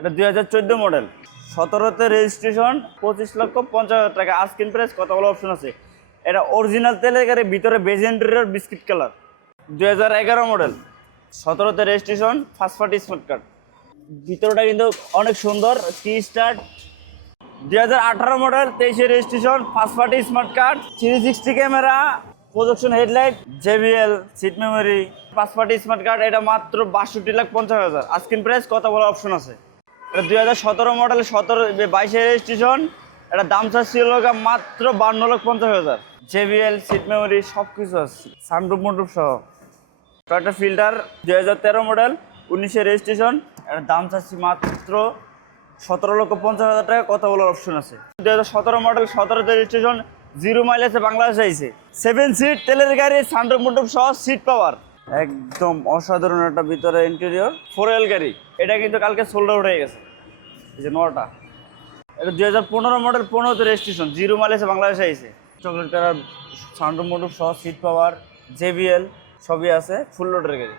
এটা 2014 মডেল, 17তে রেজিস্ট্রেশন, 25,50,000 টাকা। আস্কিং প্রাইস, কথা বলার অপশন আছে। এটা অরিজিনাল তেলের গাড়ি, ভিতরে beige interior, biscuit colour. 2011 model, 17তে registration, first party smart card. ভিতরটা কিন্তু অনেক সুন্দর, কি স্টার্ট। 2018 মডেল, 23-এ registration, first party smart card, 360 camera, projection headlight, JBL, seat memory, first party smart card. এটা মাত্র 62,50,000। আস্কিং প্রাইস, কথা বলার অপশন আছে। এটা 2017 মডেল, 22-এ রেজিস্ট্রেশন। এটা দাম চাচ্ছিল মাত্র 52,50,000। জেবিএল, সিট মেমোরি সব কিছু আছে, সানরুফ মুন্ডুপ সহ। টয়োটা ফিল্টার, 2013 মডেল, 19-এ রেজিস্ট্রেশন। এটা দাম চাচ্ছি মাত্র 17,50,000 টাকা, কথা বলার অপশন আছে। 2017 মডেল, 17তে রেজিস্ট্রেশন, 0 মাইলেজে বাংলাদেশে আইছে। 7 সিট তেলের গাড়ি, সানরুফ মুন্ডুপ সহ, সিট পাওয়ার, একদম অসাধারণ একটা ভিতরে ইন্টেরিয়র। 4L গাড়ি। এটা কিন্তু কালকে সোল্ড আউট হয়ে গেছে, এই যে নটা। এটা 2015 মডেল, 15তে রেজিস্ট্রেশন, 0 মাইলেজে বাংলাদেশে আইছে। চকলেট কালার, সানরুফ মুন্ডুপ সহ, সিট পাওয়ার, জেবিএল সবই আছে, ফুল লোডের গাড়ি।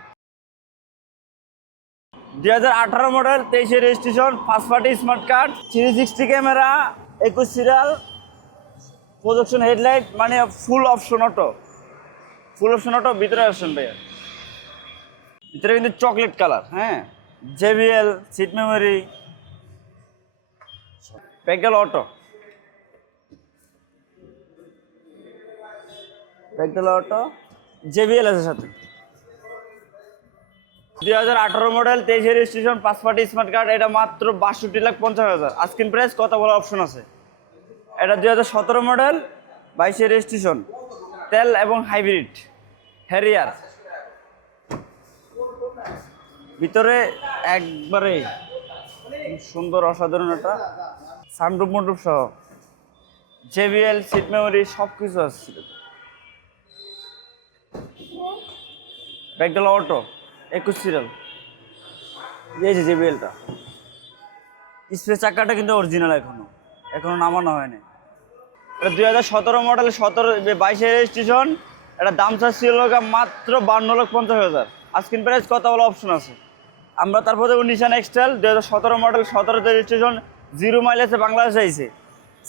2018 মডেল, 23-এ registration, first party smart card, 360 camera, 21 serial, projection headlight, মানে ফুল অপশন অটো। ভিতরে আসছেন ভাইয়া, ভিতরে কিন্তু চকলেট কালার। হ্যাঁ, জেবিএল, সিট মেমোরি, প্যাকডাল অটো, জেবিএল আছে সাথে। 2018 মডেল, 23-এ registration, first party smart card. এটা মাত্র 62,50,000। আস্কিং প্রাইস, কথা বলার অপশন আছে। এটা 2017 মডেল, 22-এ রেজিস্ট্রেশন, তেল এবং হাইব্রিড, হ্যারিয়ার। ভিতরে একবারে সুন্দর, অসাধারণ একটা সানরুফ মুন্ডুপ সহ, জেবিএল, সিট মেমোরি সব কিছু আছে। ব্যাকডাল অটো, 21 সিরিয়াল। এই যে জেবিএলটা, স্পেস চাকাটা কিন্তু অরিজিনাল, এখনো নামানো হয়নি। এটা 2017 মডেল, 22-এ রেজিস্ট্রেশন। এটা দাম চাচ্ছিল মাত্র 52,50,000। আস্কিং প্রাইস, কথা বলা অপশন আছে। আমরা তারপরে দেখব নিশান এক্সটেল, 2017 মডেল, 17তে রেজিস্ট্রেশন, 0 মাইলেজে বাংলাদেশে আইছে।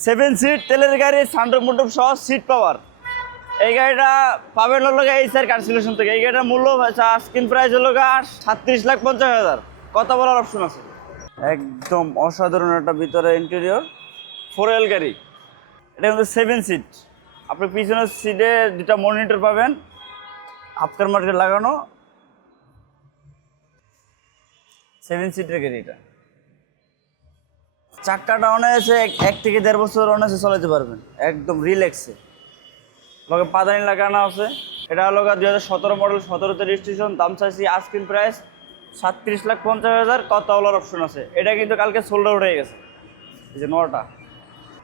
7 সিট তেলের গাড়ি, সানরুফ মুন্ডুপ সহ, সিট পাওয়ার। এই গাড়িটা পাবেন হলো এই স্যার কার সিলেকশন থেকে। এই গাড়িটার মূল্য আস্কিং প্রাইস হলো 37,50,000। কথা বলার অপশন আছে। একদম অসাধারণ একটা ভিতরে ইন্টেরিয়র, 4L গাড়ি। এটা কিন্তু 7 সিট। আপনি পিছনের সিটে 2টা মনিটর পাবেন, আফটার মার্কেট লাগানো, 7 সিটের গাড়ি। এটা চাক্কাটা অনায়াসে 1 থেকে 1.5 বছর অনায়াসে চালাতে পারবেন, একদম রিল্যাক্সে। লগে পাদানি লাগানো আছে। এটা হলো 2017 মডেল, 17তে রেজিস্ট্রেশন। দাম চাইছি আস্কিং প্রাইস 37,50,000। কথা বলার অপশন আছে। এটা কিন্তু কালকে সোল্ড আউট হয়ে গেছে, এই যে নটা।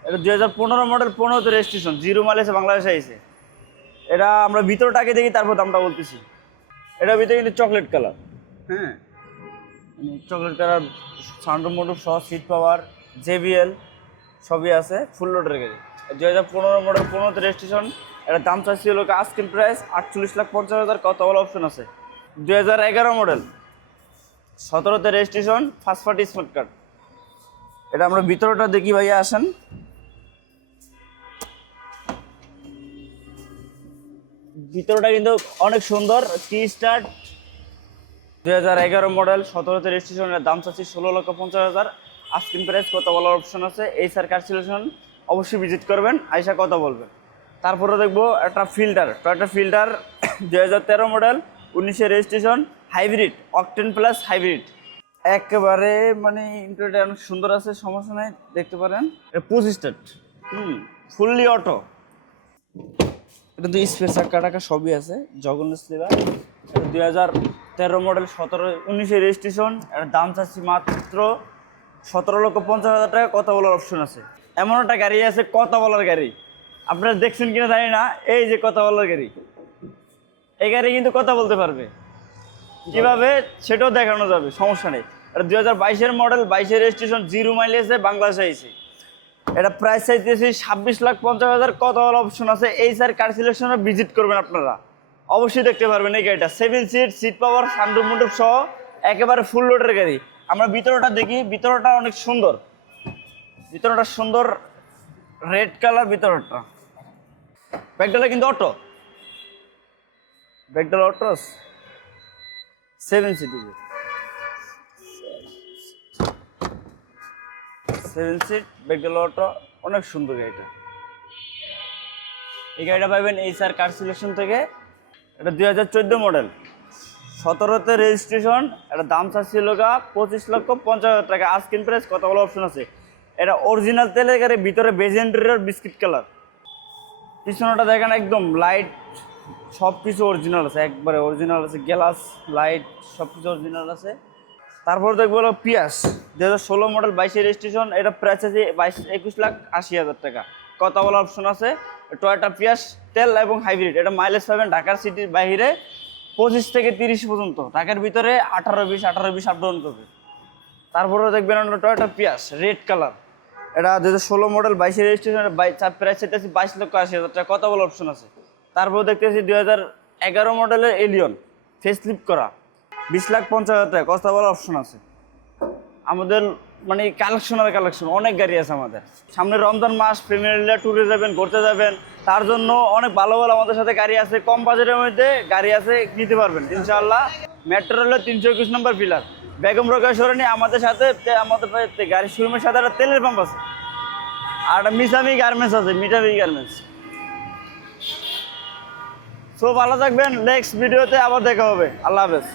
এটা 2015 মডেল, 15তে রেজিস্ট্রেশন, 0 মাইলেজে বাংলাদেশে আইছে। এটা আমরা ভিতরটাকে দেখি, তারপর দামটা বলতেছি। এটার ভিতরে কিন্তু চকলেট কালার। হ্যাঁ, চকলেট কালার, সানরুফ মুন্ডুপ সহ, সিট পাওয়ার, জেবিএল সবই আছে, ফুল লোডের গাড়ি। 2015 মডেল, 15তে রেজিস্ট্রেশন। এটা দাম চাচ্ছি হলো আস্কিং প্রাইস 48,50,000। কথা বলার অপশন আছে। 2011 মডেল, 17তে registration, first party smart card. এটা আমরা ভিতরটা দেখি, ভাইয়া আসেন। ভিতরটা কিন্তু অনেক সুন্দর, কি স্টার্ট। 2011 মডেল, 17তে রেজিস্ট্রেশনের দাম চাচ্ছি 16,50,000। আস্কিং প্রাইস, কথা বলার অপশন আছে। এই স্যার কার সিলেকশন অবশ্যই ভিজিট করবেন, আইসা কথা বলবেন। তারপরে দেখবো একটা ফিল্টার, টয়োটা ফিল্টার, 2013 মডেল, 19-এ registration, hybrid, octane plus hybrid. একেবারে মানে ইন্টেরিয়রটা অনেক সুন্দর আছে, সমস্যা নেই, দেখতে পারেন। এটা পুশ স্টার্ট, ফুললি অটো। এটা তো স্পেস চাকা সবই আছে, জগন্নাথ স্লিভার। এটা 2013 মডেল, 19-এ রেজিস্ট্রেশন। এটার দাম চাচ্ছি মাত্র 17,50,000 টাকা। কথা বলার অপশন আছে। এমন একটা গাড়ি আছে, কথা বলার গাড়ি। আপনারা দেখছেন কিনা জানি না, এই যে কথা বলার গাড়ি। এই গাড়ি কিন্তু কথা বলতে পারবে, কিভাবে সেটাও দেখানো যাবে, সমস্যা নেই। এটা 2022-এর মডেল, 22-এ রেজিস্ট্রেশন, 0 মাইলেজে বাংলাদেশে আইছে। এটা প্রাইস চাইতেছি 26,50,000। কথা বলার অপশন আছে। এই স্যার কার সিলেকশনে ভিজিট করবেন, আপনারা অবশ্যই দেখতে পারবেন। এই গাড়িটা 7 সিট, সিট পাওয়ার, সানরুফ মুন্ডুপ সহ, একেবারে ফুল লোডের গাড়ি। আমরা ভিতরটা দেখি, ভিতরটা অনেক সুন্দর, ভিতরটা সুন্দর, রেড কালার ভিতরটা। ব্যাগডালা কিন্তু অটো, ব্যাগডালা অটো 7 সিট, 7 সিট ব্যাগডালা অটো, অনেক সুন্দর গাড়িটা। এই গাড়িটা পাবেন এইচআর কার সিলেকশন থেকে। এটা 2014 মডেল, 17তে রেজিস্ট্রেশন। এটা দাম চাচ্ছিল 25,50,000 টাকা। আস্কিং প্রাইস, কথা বলার অপশন আছে। এটা অরিজিনাল তেলের গাড়ি, ভিতরে বেজ ইন্টেরিয়র, বিস্কিট কালার। পিছনটা দেখেন একদম লাইট, সব কিছু অরিজিনাল আছে, একবারে অরিজিনাল আছে, গ্লাস লাইট সব কিছু অরিজিনাল আছে। তারপর দেখবো হলো পিয়াস, 2016 মডেল, 22 রেজিস্ট্রেশন। এটা প্রাইস আছে 21,80,000 টাকা। কথা বলার অপশন আছে। টয়োটা পিয়াস তেল এবং হাইব্রিড। এটা মাইলেজ পাবেন ঢাকার সিটির বাইরে 25 থেকে 30 পর্যন্ত, ঢাকার ভিতরে 18-20 আপ ডাউন করবে। তারপরে দেখবেন আমরা টয়োটা পিয়াস রেড কালার। এটা 2016 মডেল, 22 রেজিস্ট্রেশন। প্রাইস চাইতেছি 22,80,000 টাকা। কথা বলার অপশন আছে। তারপর দেখতেছি 2011 মডেলের এলিয়ন, ফেসলিফট করা, 20,50,000 টাকা। কথা বলার অপশন আছে। আমাদের মানে কালেকশন অনেক গাড়ি আছে আমাদের। সামনে রমজান মাস, ফ্যামিলিরা ট্যুরে যাবেন, ঘুরতে যাবেন, তার জন্য অনেক ভালো ভালো আমাদের সাথে গাড়ি আছে। কম বাজেটের মধ্যে গাড়ি আছে, নিতে পারবেন ইনশাআল্লাহ। মেট্রো রেলের 321 নম্বর পিলার, বেগম রোকেয়া সরণি। আমাদের সাথে আমাদের গাড়ির শোরুমের সাথে একটা তেলের পাম্প আছে, আর একটা মিসামি গার্মেন্টস আছে, মিটামি গার্মেন্টস। সো ভালো থাকবেন, নেক্সট ভিডিওতে আবার দেখা হবে। আল্লাহ হাফেজ।